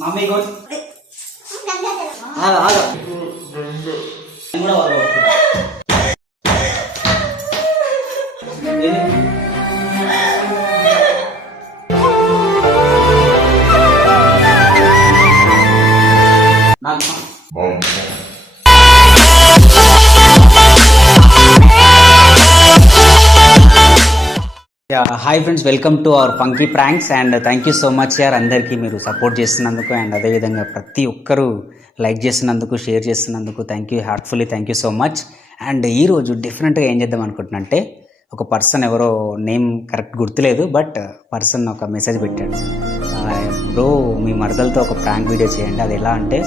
Mummy hi friends, welcome to our funky pranks and thank you so much యార్. అందరికీ మీరు support చేస్తున్నందుకు and అదేవిధంగా ప్రతి ఒక్కరూ లైక్ చేస్తున్నందుకు, షేర్ చేస్తున్నందుకు thank you, heartfully thank you so much. And ఈరోజు డిఫరెంట్గా ఏం చేద్దాం అనుకుంటున్నంటే, ఒక పర్సన్ ఎవరో నేమ్ కరెక్ట్ గుర్తులేదు, బట్ పర్సన్ ఒక మెసేజ్ పెట్టాడు, బ్రో మీ మరదలతో ఒక ప్రాంక్ వీడియో చేయండి. అది ఎలా అంటే,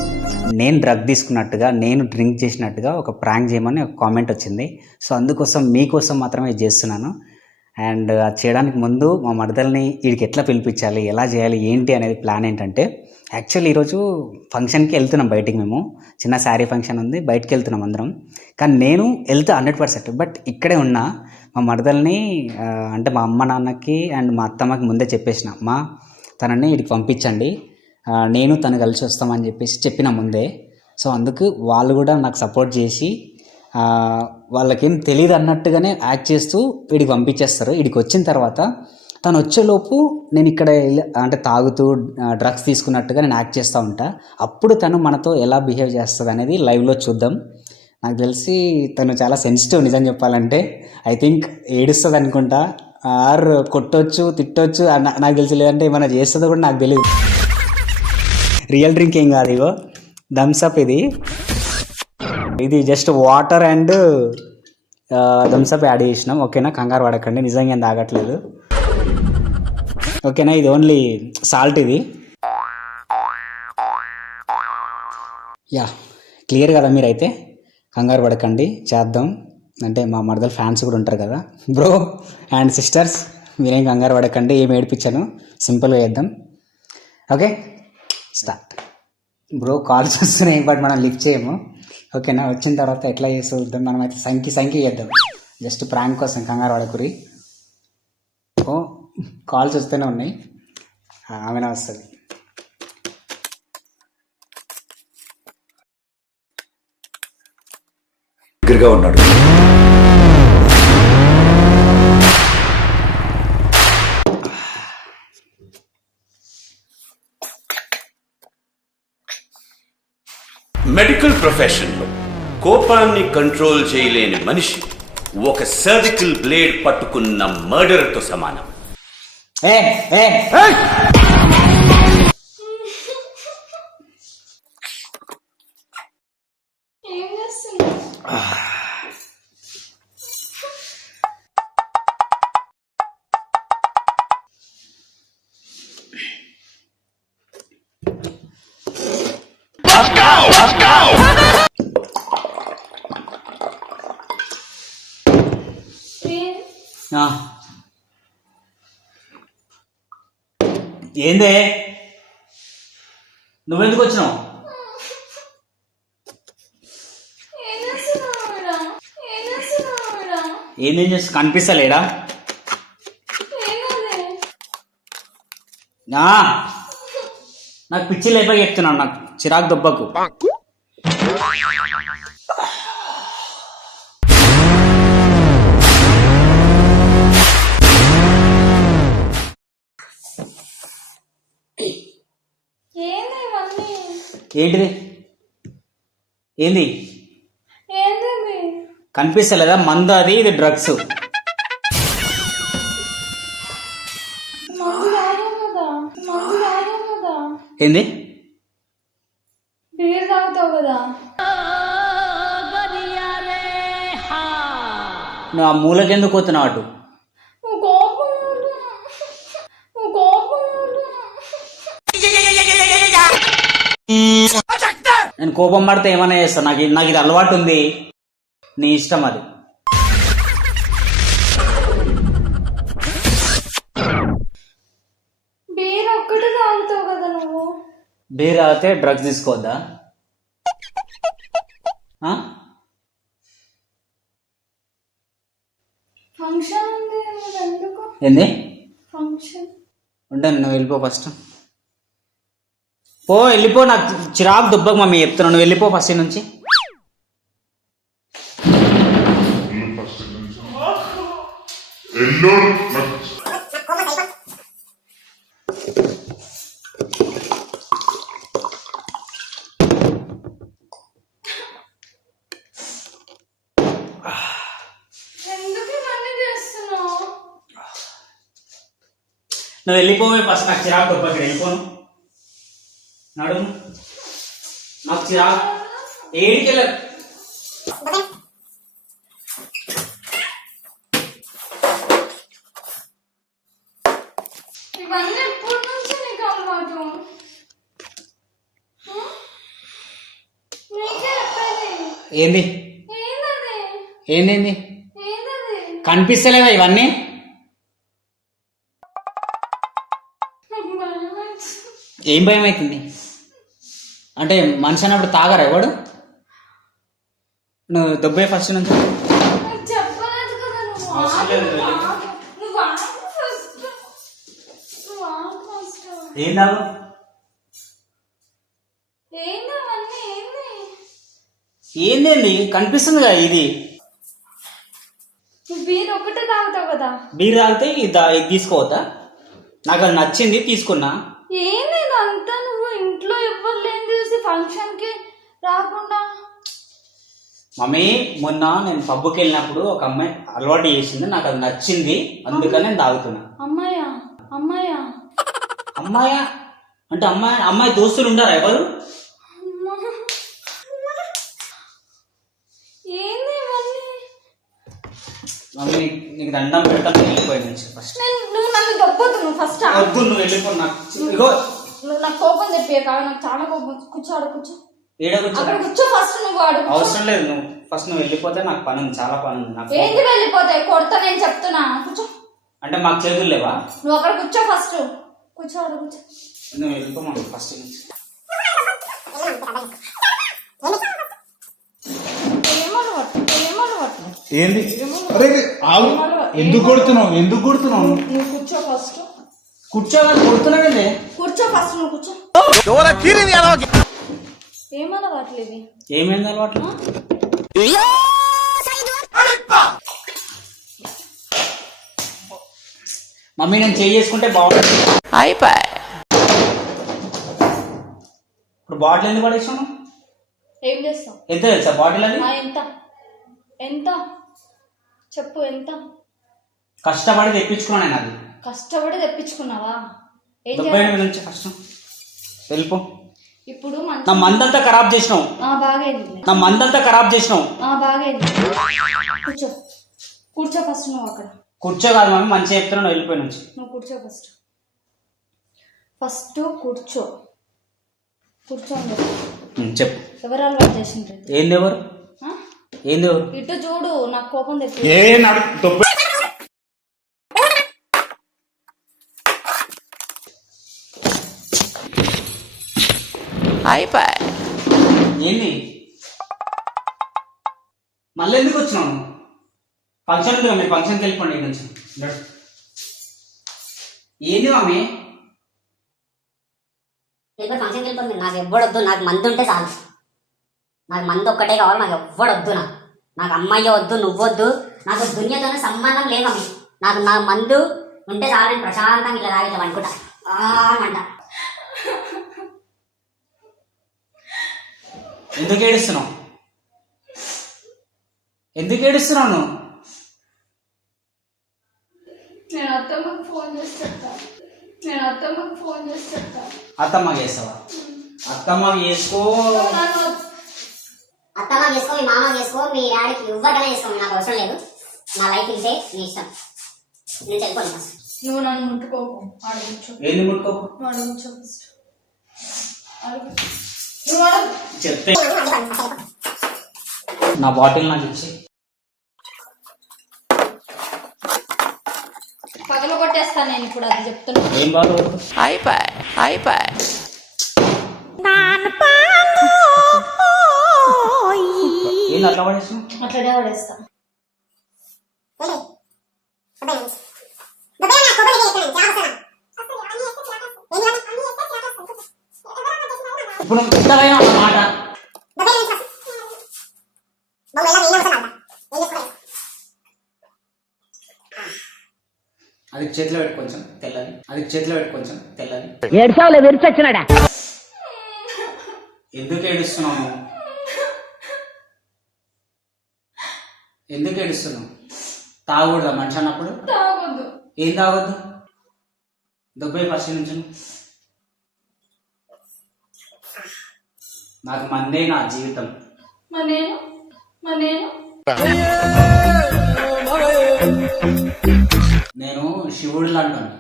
నేను డ్రగ్ తీసుకున్నట్టుగా, నేను డ్రింక్ చేసినట్టుగా ఒక ప్రాంక్ చేయమని ఒక కామెంట్ వచ్చింది. సో అందుకోసం మీకోసం మాత్రమే ఇది చేస్తున్నాను. అండ్ అది చేయడానికి ముందు మా మరదల్ని వీడికి ఎట్లా పిలిపించాలి, ఎలా చేయాలి, ఏంటి అనేది ప్లాన్ ఏంటంటే, యాక్చువల్లీ ఈరోజు ఫంక్షన్కి వెళ్తున్నాం బయటికి. మేము చిన్న శారీ ఫంక్షన్ ఉంది, బయటికి వెళ్తున్నాం అందరం. కానీ నేను వెళ్తా 100%, బట్ ఇక్కడే ఉన్నా. మా మరదల్ని అంటే మా అమ్మ నాన్నకి అండ్ మా అత్తమ్మకి ముందే చెప్పేసిన, మా తనని వీడికి పంపించండి, నేను తను కలిసి వస్తామని చెప్పిన ముందే. సో అందుకు వాళ్ళు కూడా నాకు సపోర్ట్ చేసి వాళ్ళకేం తెలియదు అన్నట్టుగానే యాక్ట్ చేస్తూ వీడికి పంపించేస్తారు. వీడికి వచ్చిన తర్వాత తను వచ్చేలోపు నేను ఇక్కడ అంటే తాగుతూ డ్రగ్స్ తీసుకున్నట్టుగా నేను యాక్ట్ చేస్తూ ఉంటా. అప్పుడు తను మనతో ఎలా బిహేవ్ చేస్తుంది అనేది లైవ్లో చూద్దాం. నాకు తెలిసి తను చాలా సెన్సిటివ్, నిజం చెప్పాలంటే. ఐ థింక్ ఏడుస్తుంది అనుకుంటా, ఆర్ కొట్టొచ్చు, తిట్టొచ్చు, నాకు తెలిసి, లేదంటే ఏమైనా చేస్తుందో కూడా నాకు తెలియదు. రియల్ డ్రింక్ ఏం కాదు, ఇగో థమ్స్అప్. ఇది just water and Thums Up add చేసినాం, ఓకేనా? కంగారు పడకండి, నిజంగా ఏం తాగట్లేదు, ఓకేనా? ఇది ఓన్లీ సాల్ట్. ఇది యా, క్లియర్ కదా? మీరైతే కంగారు పడకండి, చేద్దాం. అంటే మా మరదల ఫ్యాన్స్ కూడా ఉంటారు కదా, బ్రో అండ్ సిస్టర్స్, మీరేం కంగారు పడకండి, ఏం ఏడిపించాను, సింపుల్గా చేద్దాం. Okay, start. బ్రో కాల్స్ వస్తున్నాయి, బట్ మనం లిఫ్ట్ చేయము, ఓకేనా? వచ్చిన తర్వాత ఎట్లా చేసి చూద్దాం. మనం అయితే సంఖ్య చేద్దాం, జస్ట్ ప్రాంక్ కోసం, కంగారు పడకురి. ఓ కాల్స్ వస్తూనే ఉన్నాయి, ఆమెనే వస్తుంది. దగ్గరగా ఉన్నాడు. మెడికల్ ప్రొఫెషన్లో కోపాన్ని కంట్రోల్ చేయలేని మనిషి ఒక సర్జికల్ బ్లేడ్ పట్టుకున్న మర్డర్తో సమానం. ఏందే, నువ్వెందుకు వచ్చినావు? ఏం చేస్తా, కనిపిస్తలేడా? నాకు పిచ్చి లేప చెప్తున్నాను, నాకు చిరాకు దెబ్బకు. ఏంటిది? ఏంది కనిపిస్తలేదా? మందు అది, ఇది డ్రగ్స్. ఏంది? నువ్వు ఆ మూలకెందుకు పోతున్నావు అటు? నేను కోపం పడితే ఏమైనా చేస్తాను, నాకు ఇది అలవాటు ఉంది, నీ ఇష్టం అది. బీర్ తాగితే డ్రగ్స్ తీసుకోవద్దా? ఫంక్షన్ ఉంది ఎందుకు ఏంది ఫంక్షన్? ఉంటాను, నువ్వు వెళ్ళిపో ఫస్ట్. పో వెళ్ళిపో, నాకు చిరాకు దుబ్బకు మమ్మీ చెప్తున్నాను, నువ్వు వెళ్ళిపో ఫస్ట్ నుంచి. ఎందుకు ఇవన్నీ చేస్తున్నావు? నువ్వు వెళ్ళిపోవే ఫస్ట్, నాకు చిరాకు దుబ్బకి వెళ్ళిపోను. నడుము, నాకు చిరాకు. ఏడికి వెళ్ళ ఇవన్నీ ఎప్పటి నుంచి నీకు అలవాటు? నీకే చెప్పేది. ఏంది ఏందది? ఏంది ఏందది? కనిపిస్తలేవా ఇవన్నీ? నాకు భయం వేస్తుంది. ఏం భయం అవుతుంది అంటే మనిషి అన్నప్పుడు తాగరా ఎవడు? నువ్వు దుబ్బే ఫస్ట్ నుంచి. నాకు చెప్పలేదు కదా నువ్వు. అవసరం లేదు, ఆగు, వెళ్ళి. ఆగు. నువ్వు ఆగు first. నువ్వు ఆగు first. ఏం తాగు? ఏంది అవన్నీ? ఏంది? ఏందేంది కనిపిస్తుంది కదా ఇది. నువ్వు బీర్ ఒకటే తాగుతావు కదా. బీర్ తాగితే ఇది తీసుకోవద్దా? నాకు అది నచ్చింది తీసుకున్నా. ఏంది ఇదంతా? నువ్వు ఇంట్లో ఎవ్వరు లేని చూసి ఫంక్షన్ కి రాకుండా. మమ్మీ మొన్న నేను పబ్బుకి వెళ్ళినప్పుడు ఒక అమ్మాయి అలవాటు చేసింది, నాకు అది నచ్చింది, అందుకని నేను తాగుతున్నా. అమ్మాయా? అమ్మాయా? అమ్మాయా అంటే అమ్మాయి దోస్తులు ఉండారా ఎవరు? అమ్మా. ఏంది ఇవన్నీ? మమ్మీ నీకు దండం పెడతాను, వెళ్ళిపోయి నుంచి ఫస్ట్. నువ్వు నన్ను దొబ్బొద్దు. నువ్వు ఫస్ట్ వద్దు, నువ్వు వెళ్ళిపో. నాకు ఇగో నువ్వు నాకు కోపం చెప్పే కాదు, నాకు చాలా కోపం. కూర్చో, ఆడ కూర్చో. ఏడ కూర్చో. అక్కడ కూర్చో ఫస్ట్. నువ్వు ఆడు కూర్చో. అవసరం లేదు, నువ్వు ఫస్ట్ నువ్వు వెళ్ళిపోతే నాకు పని ఉంది, చాలా పని ఉంది నాకు. ఏంది వెళ్ళిపోతాయి? కొడతా నేను చెప్తున్నా. కూర్చో. అంటే మాకు చేతులు లేవా? నువ్వు అక్కడ కూర్చో ఫస్ట్. కూర్చో, ఆడ కూర్చో. నువ్వు వెళ్ళిపో మమ్మీ ఫస్ట్ నుంచి. ఏమలవాటు? ఏంది? అరే ఆగు, ఎందుకు కొడుతున్నావు? ఎందుకు కొడుతున్నావు? నువ్వు కూర్చో ఫస్ట్. కూర్చోవాలి, కొడుతున్నావేంది? కూర్చో ఫస్ట్. నువ్వు కూర్చో. ఏమలవాట్లేదు. ఏమైంది అలవాటు? మమ్మీ నేను చేసుకుంటే బాగుంటుంది. ఇప్పుడు బాటిల్ ఎందుకు పడేసాను? ఏం చేస్తావు? ఎంత తెలుసా బాటిల్ అని? ఎంత ఎంత చెప్పు. ఎంత కష్టపడి తెప్పించుకున్నాను నేను అది. కష్టపడి తెప్పించుకున్నావా? ఏం 70 నుంచి కష్టం. వెళ్ళిపో. ఇప్పుడు నా మందంతా ఖరాబ్ చేసినావు. బాగైంది. నా మందంతా ఖరాబ్ చేసినావు. బాగైంది. కూర్చో. కూర్చో ఫస్ట్. నువ్వు అక్కడ కూర్చో కాదు మమ్మీ, మంచిగా చెప్తున్నాను, వెళ్ళిపోయి నుంచి. నువ్వు కూర్చో ఫస్ట్. ఫస్ట్ కూర్చో. కూర్చోండి. చెప్పు. ఎవరు అలవాటు చేసిండ్రు? ఏంది ఎవరు? ఏంది ఎవరు? ఇటు చూడు, నాకు కోపం తెప్పి. ఏ నడు తొప్ప ఏంది మళ్ళీ ఎందుకు వచ్చినావు? ఫంక్షన్ ఉంది, మీరు ఫంక్షన్కి వెళ్ళిపోండి ఇక్కడ నుంచి. ఏంది మమ్మీ? ఫంక్షన్కి వెళ్ళిపోతుంది. నాకు ఎవ్వడొద్దు, నాకు మందు ఉంటే చాలు. నాకు మందు ఒక్కటే కావాలి, నాకు ఎవ్వడొద్దు. నాకు అమ్మాయి వద్దు, నువ్వొద్దు, నాకు దునియాతోనే సంబంధం లేదు అమ్మి. నాకు నా మందు ఉంటే చాలు, నేను ప్రశాంతంగా ఇట్లా తాగి ఇట్లా అనుకుంటా అంట. ఎందుకు ఏడుస్తున్నావు? ఎందుకు ఏడుస్తున్నావు నువ్వు? నేను అత్తమ్మకి ఫోన్ చేసి చెప్తాను. అత్తమ్మ చేస్తావా? అత్తమ్మ చేసుకో. అత్తమ్మ చేసుకో, మీ మామ చేసుకో, మీ డాడీకి ఎవరికైనా చేసుకో, నాకు అవసరం లేదు. నా లైఫ్ ఇదే, నీ ఇష్టం. నేను వెళ్ళిపోను ఫస్ట్. నువ్వు నన్ను ముట్టుకోకు. అడుగుచో. ఏంది ముట్టుకోకు? అడుగుచో ఫస్ట్. నువ్వు అడుగు. చెప్తే నా బాటిల్ నాకు ఇచ్చి. పగల కొట్టేస్తాను నేను ఇప్పుడు, అది చెప్తున్నా. ఏం బాగా ఏంది అట్లా పడేసిన? అట్లనే పడేస్తా. ఇప్పుడు ఎంతైనా మాట అది చేతిలో పెట్టి కొంచెం తెల్లని, అది చేతిలో పెట్టి కొంచెం తెల్లని. ఏడ్చావులే విరిచొచ్చినాడా. ఎందుకు ఏడుస్తున్నావు? ఎందుకు ఏడుస్తున్నావు? తాగకూడదా మనిషి అన్నప్పుడు? తాగొద్దు. ఏం తాగొద్దు? దొబ్బై ఫస్ట్ నుంచి నాకు మందే నా జీవితం. మరి నేను నేను శివుడు లాంటాను.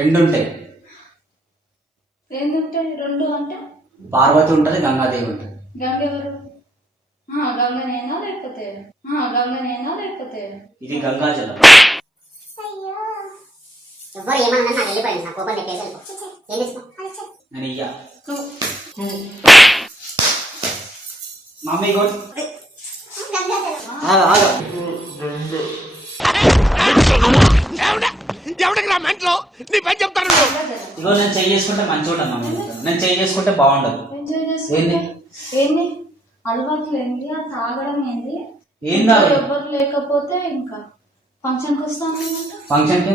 రెండు ఉంటాయి. ఏందుంటాయి రెండు అంటే? పార్వతి ఉంటుంది, గంగాదేవి ఉంటుంది. గంగ ఎవరు? గంగనేనా లేకపోతే ఇది గంగాజలం. ఎవ్వరు ఏమన్నా నాకు వెళ్ళిపోయింది, నా కోపం తెప్పేసి ఏం తీసుకో. నేను ఇయ్యా. మమ్మీ గో ఇగో నేను చేయి చేసుకుంటే మంచిగా ఉంటుంది మమ్మీ. నేను చేయి చేసుకుంటే బాగుండదు. ఏంది అలవాట్లు ఏంది? ఆ తాగడం ఏంది? ఏం తాగడం? ఎవరు లేకపోతే ఇంకా ఫంక్షన్కి వస్తాను. ఫంక్షన్కి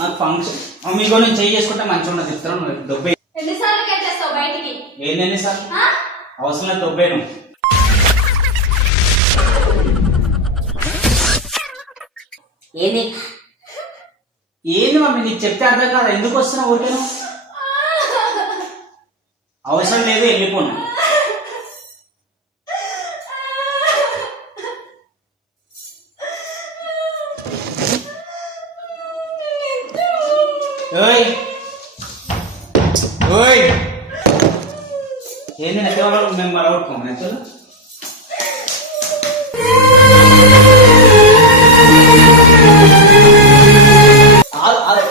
నాకు ఫంక్షన్ మమ్మీ కూడా నేను చేయి చేసుకుంటే మంచిగా ఉండదు. చెప్తాను దొబ్బే. ఎన్నిసార్లు చేస్తావు బయటికి? ఏంటండి సార్ అవసరం లేదు, దొబ్బేను. ఏంది ఏంది మమ్మీ నీకు చెప్తే అర్థం కాదు. ఎందుకు వస్తున్నావు ఊరికేను? అవసరం లేదు, వెళ్ళిపోను. ఓయ్ ఓయ్ ఏంది నెత్తవాళ్ళు మేము మరగొట్టుకోము నెత్తలు.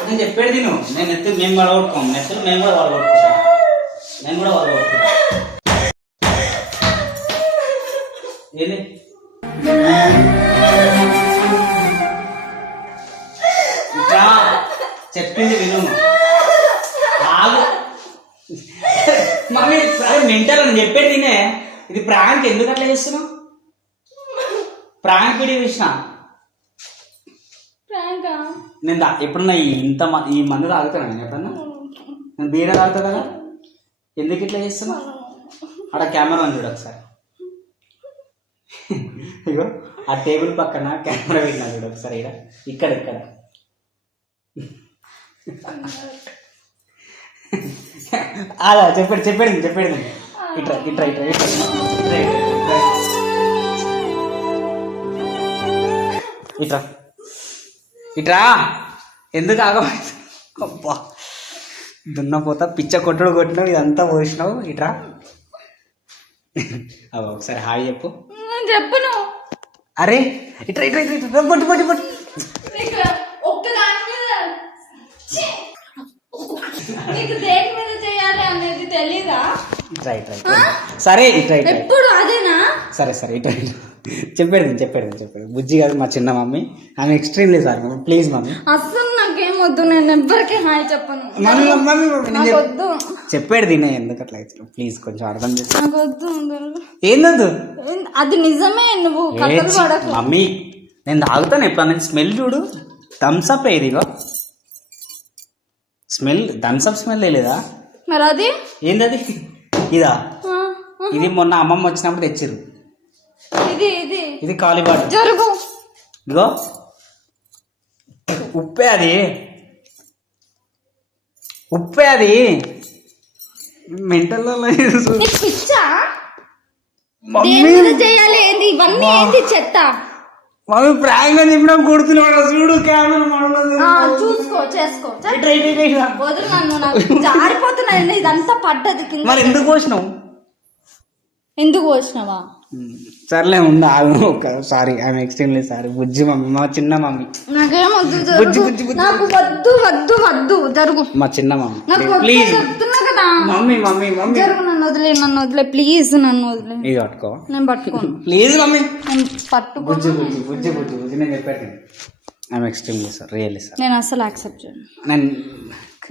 నేను చెప్పేది తిను. నేను ఎత్తు మేము వడగొట్టుకోము నెత్తలు, మేము కూడా వడగొట్టుకుంటాం. నేను కూడా వడగొట్టుకుంటా. ఏంది ఇంకా చెప్పింది విను. ఆగు మమ్మీ, మెంటల్ అని చెప్పేది తినే. ఇది ప్రాంక్. ఎందుకు అట్లా చేస్తున్నావు? ప్రాంక్ వీడియో చూసిన నేను ఎప్పుడన్నా ఈ మందు తాగుతాను. నేను ఎప్పుడన్నా నేను బీర తాగుతా కదా. ఎందుకు ఇట్లా చేస్తున్నా? అక్కడ కెమెరా ఉంది చూడు ఒకసారి. ఇగో ఆ టేబుల్ పక్కన కెమెరా పెట్టినా చూడు ఒకసారి. ఇక్కడ ఇక్కడ అలా చెప్పేది ఇట్రా ఇట్రా ఇట్రా ఇట్రా ఇట్రా. ఎందుకు ఆగమైంది? అబ్బా దున్నపోతా పిచ్చ కొట్టినావు, ఇదంతా పోసినావు. ఇట్రా అవ ఒకసారి హాయ్ చెప్పు. చెప్పను. అరే ఇట్రా ఇట్రా ఇట్రా పొట్టు పొట్టు పొట్టు. నీకు దేని మీద చేయాలి అనేది తెలీదా? ఇట్రా ఇట్రా సరే ఇట్రా ఇట్రా. ఎప్పుడు అదేనా? సరే ఇట్రా చెప్పాడు బుజ్జి కాదు మా చిన్న మమ్మీ. ఆమె extremely sir mummy. Please mummy. అస్సలు నాకేం వద్దు. నేను ఎవ్వరికి హాయ్ చెప్పను. వద్దు చెప్పాడు తినే. ఎందుకు అట్లా అయితే ప్లీజ్ కొంచెం అర్థం చేసుకో. నాకు వద్దు. ఏందొద్దు? అది నిజమే. నువ్వు కథలు పడకు మమ్మీ. నేను తాగుతాను ఎప్పుడన్నా. స్మెల్ చూడు. థమ్స్అప్ ఏదిగో స్మెల్. థమ్స్అప్ స్మెల్ లేదా? మరి అది ఏందది? ఇదా? ఇది మొన్న అమ్మమ్మ వచ్చినప్పుడు తెచ్చిర్రు. ఇది కాలిబాట. జరుగు. ఇదిగో ఉప్పే అది మెంటల్లో పిచ్చా. దేని మీద చేయాలి? ఏంది ఇవన్నీ? ఏంది చెత్త? మమ్మీ ప్రాంక్ అని చెప్పినా కొడుతున్నాడు చూడు. కెమెరా చూసుకో చేసుకో. వదులు నన్ను. నాకు జారిపోతున్నాయి. ఇదంతా పడ్డది కింద. మరి ఎందుకు పోసినావు? ఎందుకు పోసినావా? సర్లే ఉందా sorry. I'm extremely sorry. Bujji mummy, మా చిన్న మమ్మీ. నాకేం వద్దు. నాకు వద్దు జరుగు. మా చిన్న మమ్మీ ప్లీజ్. చెప్తున్నా కదా మమ్మీ. జరుగు. నన్ను వదిలే ప్లీజ్. నన్ను వదిలే. ఇది పట్టుకో. నేను పట్టుకోను ప్లీజ్ మమ్మీ. పట్టుకో. బుజ్జి నేను చెప్పాను. I'm extremely sir, really sir. నేను అస్సలు యాక్సెప్ట్ చేయను. నేను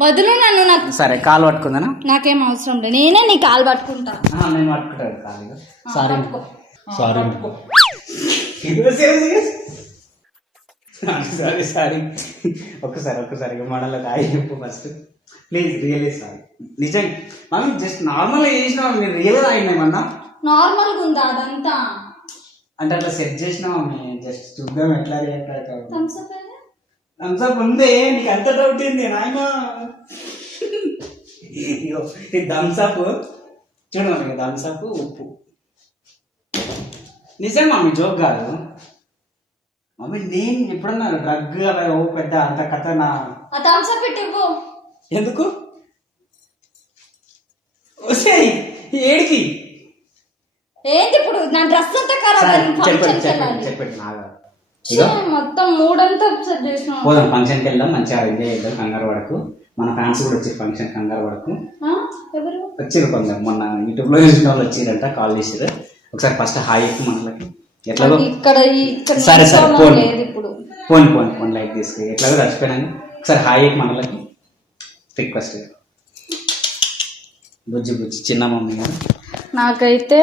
వదిలు నన్ను, నాకు సరే కాలు పట్టుకుందానా? నాకేం అవసరం లేదు, నేనే నీ కాలు పట్టుకుంటా. నేను పట్టుకుంటాను కాలు. Sorry sorry sorry sorry. ఒక్కసారి మోడల్లో కాయ చెప్పు ఫస్ట్ ప్లీజ్. Really sorry. నిజంగా మనం జస్ట్ నార్మల్గా చేసినా, మీరు రియల్గా అయినామన్నా. నార్మల్గా ఉందా అదంతా? అంటే అట్లా సెట్ చేసినామా, జస్ట్ చూద్దాం ఎట్లా రియాక్ట్ అవుతావు. థమ్స్అప్ ఏది? థమ్స్అప్ ఉందే, నీకు అంత డౌట్ ఏంది నాయన? ఈ థమ్స్అప్ చూడు మమ్మీ, థమ్స్అప్ ఉప్పు. నిజం మమ్మీ, జోక్ కాదు మమ్మీ. నేను ఎప్పుడన్నా డ్రగ్ అలా ఓ పెద్ద అంత కథ నా. ఆ థమ్స్అప్ పెట్టి ఇవ్వు. ఎందుకు వస్తాయి ఏడికి? ఏంటి ఇప్పుడు నా డ్రెస్ అంతా ఖరాబ్ అయింది, ఫంక్షన్కి వెళ్ళాలి. చెప్పండి నాగా. ఛీ, మొత్తం మూడంతా సెట్ చేసినావు. పోదాం ఫంక్షన్కి వెళ్దాం, మంచిగా ఎంజాయ్ చేద్దాం. కంగారు పడకు, మన ఫ్యాన్స్ కూడా వచ్చి ఫంక్షన్, కంగారు పడకు. ఎవరు వచ్చిర్రు కొందరు, మొన్న యూట్యూబ్లో చూసిన వాళ్ళు వచ్చిరంట, కాల్ చేసారు. ఒకసారి ఫస్ట్ హాయ్ ఎక్కువ మనలకి. ఎట్లాగో ఇక్కడ సరే సరే పోను లేదు ఇప్పుడు. పోను లైక్ తీసుకు. ఎట్లాగో చచ్చిపోయినాను. ఒకసారి హాయ్ ఎక్కువ మనలకి రిక్వెస్ట్. బుజ్జి చిన్న మమ్మీ గారు. నాకైతే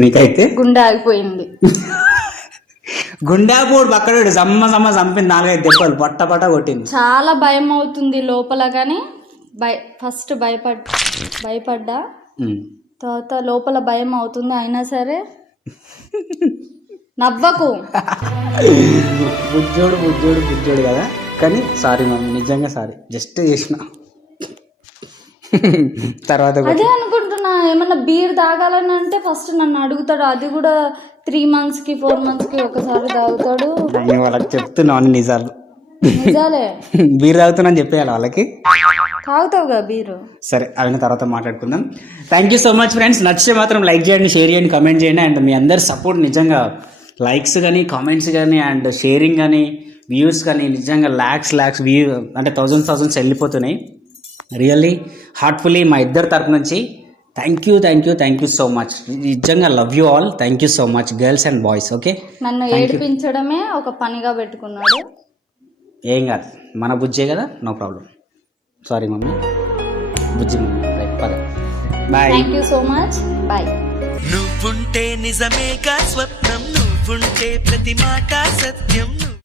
నీకైతే గుండె ఆగిపోయింది. గుండాపూడి పక్కడు సమ్మ చంపింది, 4-5 దెబ్బలు పట్ట కొట్టింది. చాలా భయం అవుతుంది లోపల, కానీ ఫస్ట్ భయపడ్డా, తర్వాత లోపల భయం అవుతుంది. అయినా సరే నవ్వకు. బుజ్జోడు కదా, కానీ సారీ మమ్మీ, నిజంగా సారీ. జస్ట్ చేసిన తర్వాత అదే అనుకుంటున్నా, ఏమన్నా బీర్ తాగాలని అంటే ఫస్ట్ నన్ను అడుగుతాడు. అది కూడా 3 monthsకి 4 monthsకి ఒకసారి తాగుతాడు. వాళ్ళకి చెప్తున్నాను నిజాలు. నిజాలే. బీర్ తాగుతున్నాను చెప్పేయాలి వాళ్ళకి. తాగుతావు కదా బీరు. సరే, అయిన తర్వాత మాట్లాడుకుందాం. Thank you so much friends. నచ్చితే మాత్రం లైక్ చేయండి, షేర్ చేయండి, కమెంట్ చేయండి. అండ్ మీ అందరి సపోర్ట్ నిజంగా, లైక్స్ కానీ, కామెంట్స్ కానీ, అండ్ షేరింగ్ కానీ, వ్యూస్ కానీ, నిజంగా ల్యాక్స్ వ్యూ అంటే thousands వెళ్ళిపోతున్నాయి. రియల్లీ హార్ట్ఫుల్లీ మా ఇద్దరు తరపు నుంచి థ్యాంక్ యూ సో మచ్. నిజంగా love you all. Thank you so much girls and boys. Okay, నన్ను ఏడిపించడమే ఒక పనిగా పెట్టుకున్నాడు. ఏం కాదు, మన బుజ్జే కదా, no problem. Sorry mummy, Bujji mummy. Right, పద, bye. Thank you so much, bye. నువ్వుంటే నిజమేగా స్వప్నం, నువ్వుంటే ప్రతి మాట సత్యం.